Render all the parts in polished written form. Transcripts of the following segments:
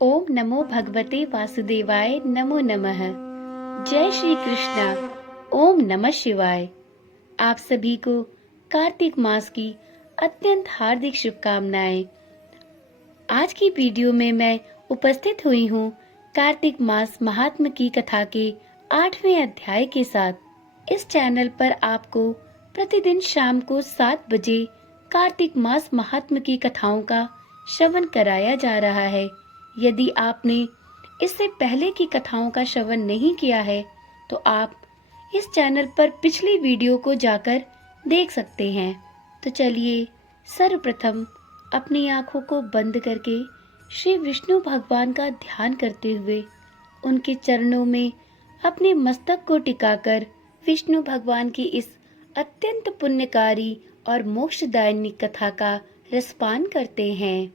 ओम नमो भगवते वासुदेवाय नमो नमः। जय श्री कृष्णा। ओम नमः शिवाय। आप सभी को कार्तिक मास की अत्यंत हार्दिक शुभकामनाएं। आज की वीडियो में मैं उपस्थित हुई हूँ कार्तिक मास महात्म्य की कथा के 8वें अध्याय के साथ। इस चैनल पर आपको प्रतिदिन शाम को 7 बजे कार्तिक मास महात्म्य की कथाओं का श्रवण कराया जा रहा है। यदि आपने इससे पहले की कथाओं का श्रवण नहीं किया है तो आप इस चैनल पर पिछली वीडियो को जाकर देख सकते हैं। तो चलिए सर्वप्रथम अपनी आंखों को बंद करके श्री विष्णु भगवान का ध्यान करते हुए उनके चरणों में अपने मस्तक को टिकाकर विष्णु भगवान की इस अत्यंत पुण्यकारी और मोक्षदायिनी कथा का रसपान करते हैं।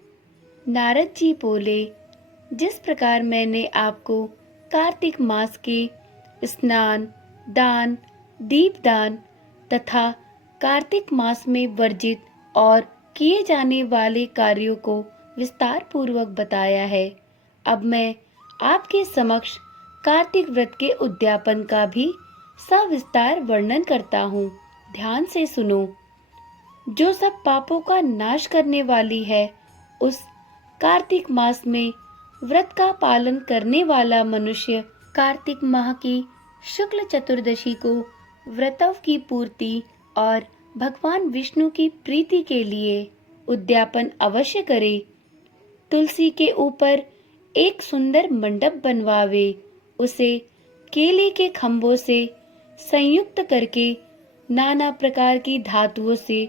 नारद जी बोले, जिस प्रकार मैंने आपको कार्तिक मास के स्नान, दान, दीपदान तथा कार्तिक मास में वर्जित और किए जाने वाले कार्यों को विस्तार पूर्वक बताया है, अब मैं आपके समक्ष कार्तिक व्रत के उद्यापन का भी सविस्तार वर्णन करता हूँ। ध्यान से सुनो। जो सब पापों का नाश करने वाली है, उस कार्तिक मास में व्रत का पालन करने वाला मनुष्य कार्तिक माह की शुक्ल चतुर्दशी को व्रतों की पूर्ति और भगवान विष्णु की प्रीति के लिए उद्यापन अवश्य करे। तुलसी के ऊपर एक सुंदर मंडप बनवावे, उसे केले के खंभों से संयुक्त करके नाना प्रकार की धातुओं से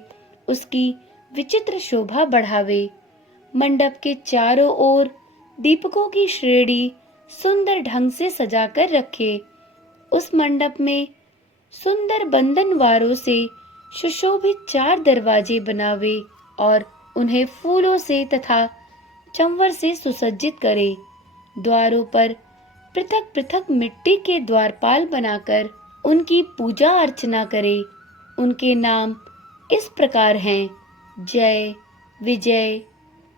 उसकी विचित्र शोभा बढ़ावे। मंडप के चारों ओर दीपकों की श्रेणी सुंदर ढंग से सजाकर रखे। उस मंडप में सुंदर बंधनवारों से सुशोभित 4 दरवाजे बनावे और उन्हें फूलों से तथा चंवर से सुसज्जित करे। द्वारों पर पृथक पृथक मिट्टी के द्वारपाल बनाकर उनकी पूजा अर्चना करे। उनके नाम इस प्रकार हैं: जय, विजय,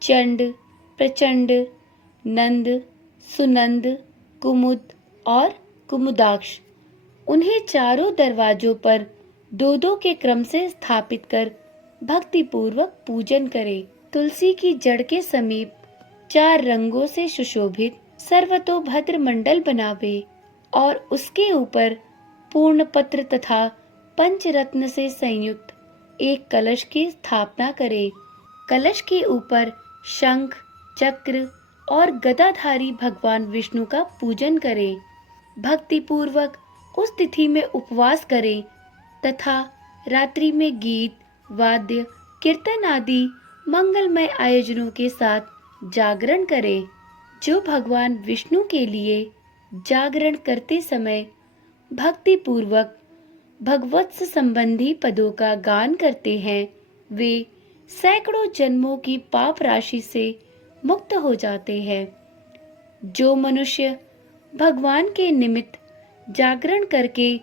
चंड, प्रचंड, नंद, सुनंद, कुमुद और कुमुदाक्ष। उन्हें चारों दरवाजों पर 2-2 के क्रम से स्थापित कर भक्ति पूर्वक पूजन करे। तुलसी की जड़ के समीप 4 रंगों से सुशोभित सर्वतोभद्र मंडल बनावे और उसके ऊपर पूर्ण पत्र तथा पंचरत्न से संयुक्त एक कलश की स्थापना करे। कलश के ऊपर शंख, चक्र और गदाधारी भगवान विष्णु का पूजन करे। भक्ति पूर्वक उस तिथि में उपवास करे तथा रात्रि में गीत, वाद्य, कीर्तन आदि मंगलमय आयोजनों के साथ जागरण करे। जो भगवान विष्णु के लिए जागरण करते समय भक्ति पूर्वक भगवत्स संबंधी पदों का गान करते हैं, वे सैकड़ों जन्मों की पाप राशि से मुक्त हो जाते हैं। जो मनुष्य भगवान के निमित्त जागरण करके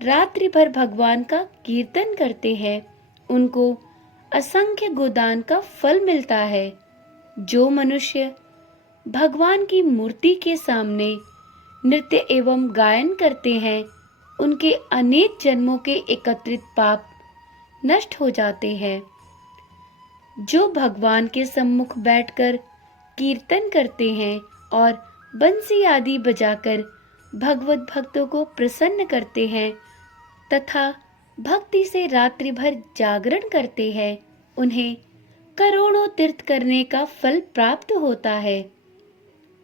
रात्रि भर भगवान का कीर्तन करते हैं, उनको असंख्य गोदान का फल मिलता है। जो मनुष्य भगवान की मूर्ति के सामने नृत्य एवं गायन करते हैं, उनके अनेक जन्मों के एकत्रित पाप नष्ट हो जाते हैं। जो भगवान के सम्मुख बैठकर कीर्तन करते हैं और बंसी आदि बजाकर भगवत भक्तों को प्रसन्न करते हैं तथा भक्ति से रात्रि भर जागरण करते हैं, उन्हें करोड़ों तीर्थ करने का फल प्राप्त होता है।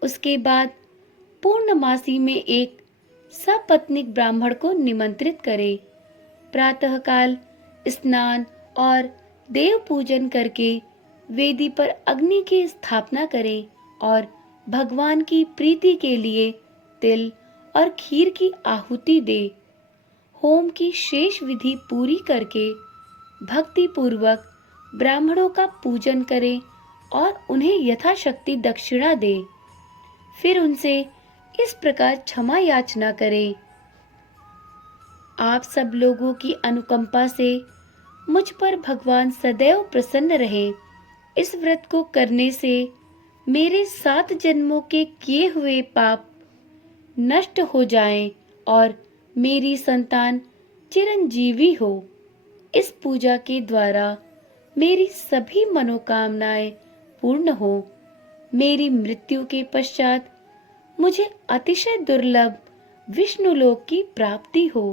उसके बाद पूर्णमासी में एक सपत्नीक ब्राह्मण को निमंत्रित करे। प्रातःकाल स्नान और देव पूजन करके वेदी पर अग्नि की स्थापना करें और भगवान की प्रीति के लिए तिल और खीर की आहुति दे। होम की शेष विधि पूरी करके भक्ति पूर्वक ब्राह्मणों का पूजन करें और उन्हें यथाशक्ति दक्षिणा दे। फिर उनसे इस प्रकार क्षमा याचना करें: आप सब लोगों की अनुकंपा से मुझ पर भगवान सदैव प्रसन्न रहे। इस व्रत को करने से मेरे 7 जन्मों के किए हुए पाप नष्ट हो जाएं और मेरी संतान चिरंजीवी हो। इस पूजा के द्वारा मेरी सभी मनोकामनाएं पूर्ण हो। मेरी मृत्यु के पश्चात मुझे अतिशय दुर्लभ विष्णुलोक की प्राप्ति हो।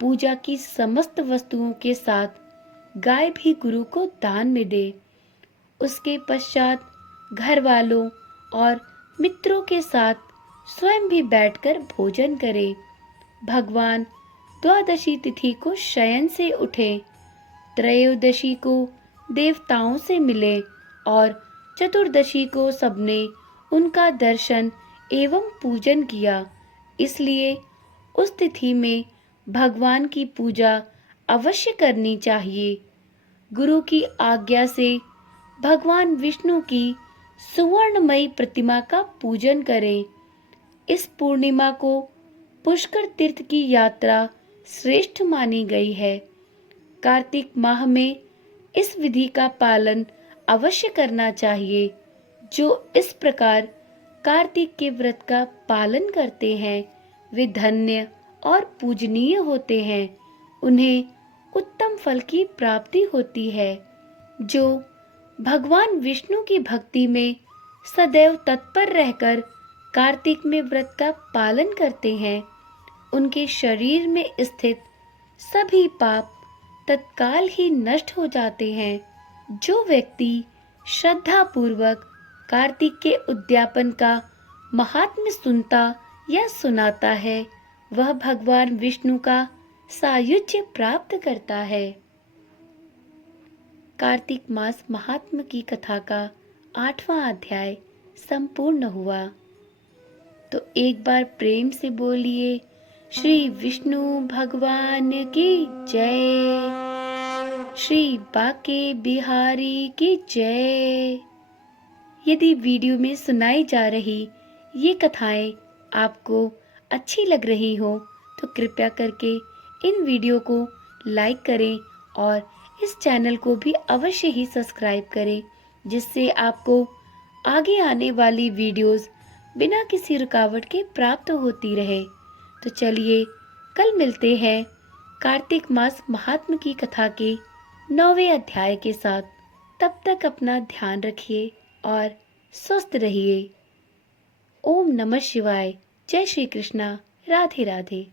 पूजा की समस्त वस्तुओं के साथ गाय भी गुरु को दान में दे। उसके पश्चात घर वालों और मित्रों के साथ स्वयं भी बैठकर भोजन करे। भगवान द्वादशी तिथि को शयन से उठे, त्रयोदशी को देवताओं से मिले और चतुर्दशी को सबने उनका दर्शन एवं पूजन किया। इसलिए उस तिथि में भगवान की पूजा अवश्य करनी चाहिए। गुरु की आज्ञा से भगवान विष्णु की सुवर्णमयी प्रतिमा का पूजन करें। इस पूर्णिमा को पुष्कर तीर्थ की यात्रा श्रेष्ठ मानी गई है। कार्तिक माह में इस विधि का पालन अवश्य करना चाहिए। जो इस प्रकार कार्तिक के व्रत का पालन करते हैं वे धन्य और पूजनीय होते हैं। उन्हें उत्तम फल की प्राप्ति होती है। जो भगवान विष्णु की भक्ति में सदैव तत्पर रहकर कार्तिक में व्रत का पालन करते हैं, उनके शरीर में स्थित सभी पाप तत्काल ही नष्ट हो जाते हैं। जो व्यक्ति श्रद्धा पूर्वक कार्तिक के उद्यापन का महात्म्य सुनता या सुनाता है, वह भगवान विष्णु का सायुज्य प्राप्त करता है। कार्तिक मास महात्म्य की कथा का 8वां अध्याय संपूर्ण हुआ। तो एक बार प्रेम से बोलिए, श्री विष्णु भगवान की जय, श्री बाके बिहारी की जय। यदि वीडियो में सुनाई जा रही ये कथाएं आपको अच्छी लग रही हो तो कृपया करके इन वीडियो को लाइक करें और इस चैनल को भी अवश्य ही सब्सक्राइब करें, जिससे आपको आगे आने वाली वीडियोस बिना किसी रुकावट के प्राप्त होती रहे। तो चलिए कल मिलते हैं कार्तिक मास महात्म्य की कथा के 9वें अध्याय के साथ। तब तक अपना ध्यान रखिए और स्वस्थ रहिए। ओम नमः शिवाय। जय श्री कृष्णा। राधे राधे।